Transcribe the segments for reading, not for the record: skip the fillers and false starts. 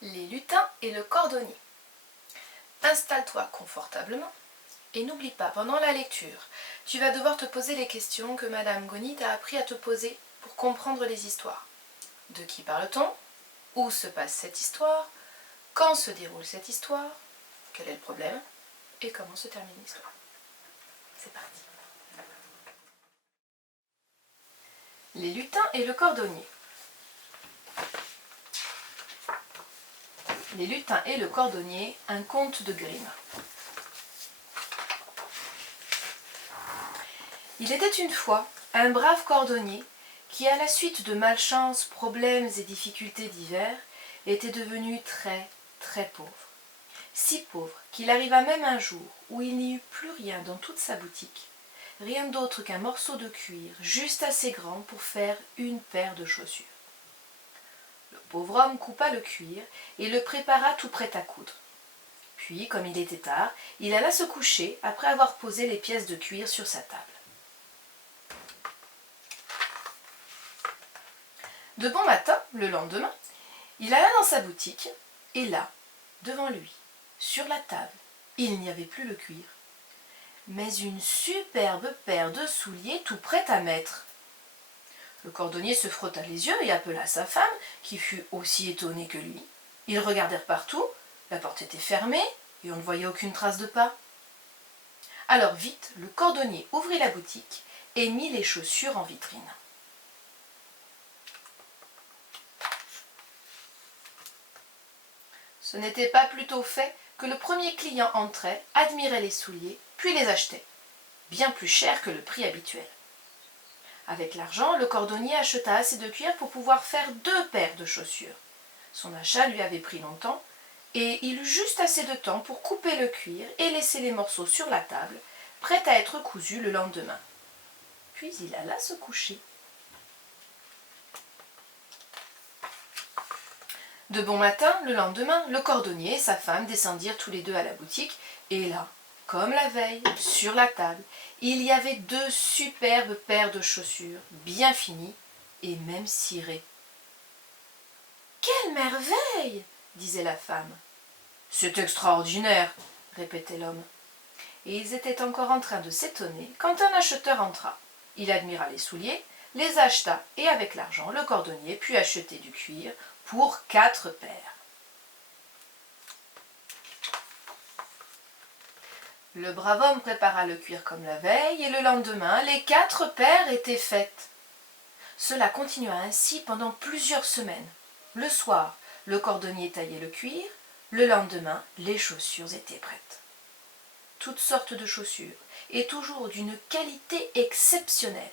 Les lutins et le cordonnier. Installe-toi confortablement et n'oublie pas, pendant la lecture, tu vas devoir te poser les questions que Madame Goni t'a appris à te poser pour comprendre les histoires. De qui parle-t-on? Où se passe cette histoire? Quand se déroule cette histoire? Quel est le problème? Et comment se termine l'histoire? C'est parti. Les lutins et le cordonnier. Les lutins et le cordonnier, un conte de Grimm. Il était une fois un brave cordonnier qui, à la suite de malchance, problèmes et difficultés divers, était devenu très pauvre. Si pauvre qu'il arriva même un jour où il n'y eut plus rien dans toute sa boutique, rien d'autre qu'un morceau de cuir juste assez grand pour faire une paire de chaussures. Le pauvre homme coupa le cuir et le prépara tout prêt à coudre. Puis, comme il était tard, il alla se coucher après avoir posé les pièces de cuir sur sa table. De bon matin, le lendemain, il alla dans sa boutique, et là, devant lui, sur la table, il n'y avait plus le cuir, mais une superbe paire de souliers tout prête à mettre. Le cordonnier se frotta les yeux et appela sa femme, qui fut aussi étonnée que lui. Ils regardèrent partout, la porte était fermée, et on ne voyait aucune trace de pas. Alors vite, le cordonnier ouvrit la boutique et mit les chaussures en vitrine. Ce n'était pas plus tôt fait que le premier client entrait, admirait les souliers, puis les achetait, bien plus cher que le prix habituel. Avec l'argent, le cordonnier acheta assez de cuir pour pouvoir faire 2 paires de chaussures. Son achat lui avait pris longtemps, et il eut juste assez de temps pour couper le cuir et laisser les morceaux sur la table, prêts à être cousus le lendemain. Puis il alla se coucher. De bon matin, le lendemain, le cordonnier et sa femme descendirent tous les deux à la boutique, et là, comme la veille, sur la table, il y avait 2 superbes paires de chaussures, bien finies et même cirées. « Quelle merveille !» disait la femme. « C'est extraordinaire !» répétait l'homme. Et ils étaient encore en train de s'étonner quand un acheteur entra. Il admira les souliers, les acheta, et avec l'argent, le cordonnier put acheter du cuir pour 4 paires. Le brave homme prépara le cuir comme la veille, et le lendemain, les 4 paires étaient faites. Cela continua ainsi pendant plusieurs semaines. Le soir, le cordonnier taillait le cuir, le lendemain, les chaussures étaient prêtes. Toutes sortes de chaussures, et toujours d'une qualité exceptionnelle.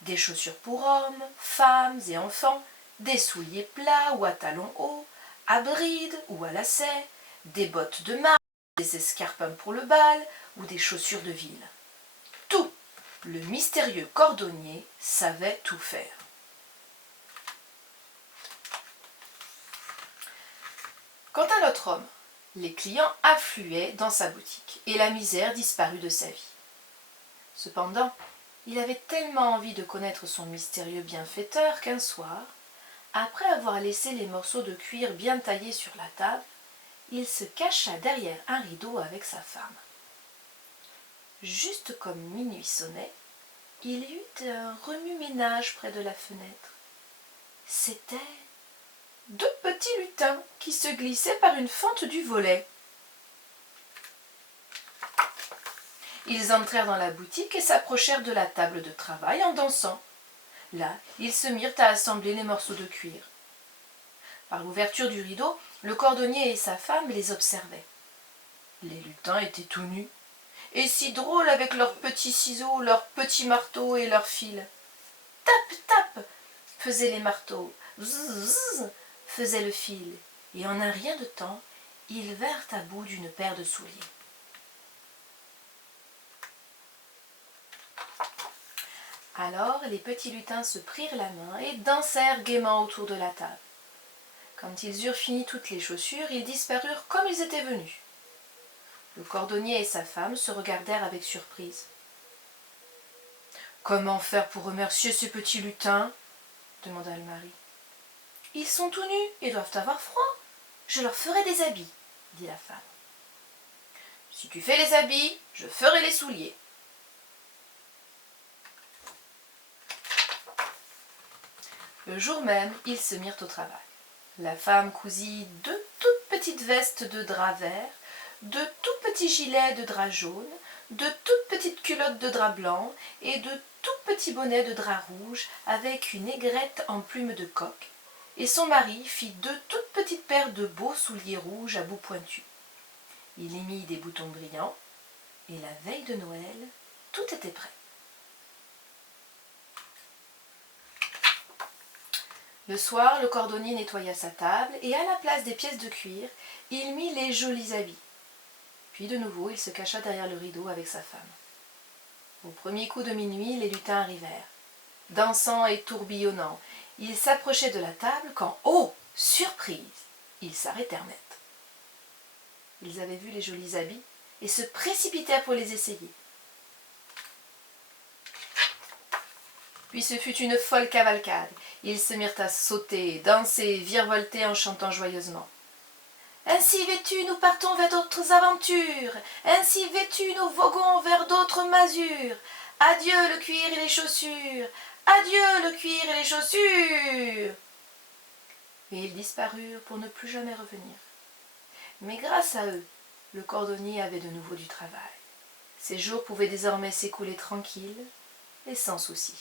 Des chaussures pour hommes, femmes et enfants, des souliers plats ou à talons hauts, à brides ou à lacets, des bottes de marque, des escarpins pour le bal ou des chaussures de ville. Tout, le mystérieux cordonnier savait tout faire. Quant à notre homme, les clients affluaient dans sa boutique et la misère disparut de sa vie. Cependant, il avait tellement envie de connaître son mystérieux bienfaiteur qu'un soir, après avoir laissé les morceaux de cuir bien taillés sur la table, il se cacha derrière un rideau avec sa femme. Juste comme minuit sonnait, il y eut un remue-ménage près de la fenêtre. C'étaient 2 petits lutins qui se glissaient par une fente du volet. Ils entrèrent dans la boutique et s'approchèrent de la table de travail en dansant. Là, ils se mirent à assembler les morceaux de cuir. Par l'ouverture du rideau, le cordonnier et sa femme les observaient. Les lutins étaient tout nus, et si drôles avec leurs petits ciseaux, leurs petits marteaux et leurs fils. Tap, tap, faisaient les marteaux, zzz, zzz, faisait le fil, et en un rien de temps, ils vinrent à bout d'une paire de souliers. Alors les petits lutins se prirent la main et dansèrent gaiement autour de la table. Quand ils eurent fini toutes les chaussures, ils disparurent comme ils étaient venus. Le cordonnier et sa femme se regardèrent avec surprise. « Comment faire pour remercier ces petits lutins ?» demanda le mari. « Ils sont tout nus et doivent avoir froid. je leur ferai des habits, dit la femme. Si tu fais les habits, je ferai les souliers. Le jour même, ils se mirent au travail. La femme cousit 2 toutes petites vestes de drap vert, 2 tout petits gilets de drap jaune, 2 toutes petites culottes de drap blanc et 2 tout petits bonnets de drap rouge avec une aigrette en plume de coq, et son mari fit 2 toutes petites paires de beaux souliers rouges à bout pointu. Il y mit des boutons brillants, et la veille de Noël, tout était prêt. Le soir, le cordonnier nettoya sa table et à la place des pièces de cuir, il mit les jolis habits. Puis de nouveau, il se cacha derrière le rideau avec sa femme. Au premier coup de minuit, les lutins arrivèrent. Dansant et tourbillonnant, ils s'approchaient de la table quand, oh, surprise, ils s'arrêtèrent net. Ils avaient vu les jolis habits et se précipitèrent pour les essayer. Puis ce fut une folle cavalcade. Ils se mirent à sauter, danser, virevolter en chantant joyeusement. Ainsi vêtus, nous partons vers d'autres aventures. Ainsi vêtus, nous voguons vers d'autres masures. Adieu le cuir et les chaussures. Adieu le cuir et les chaussures. Et ils disparurent pour ne plus jamais revenir. Mais grâce à eux, le cordonnier avait de nouveau du travail. Ses jours pouvaient désormais s'écouler tranquilles et sans souci.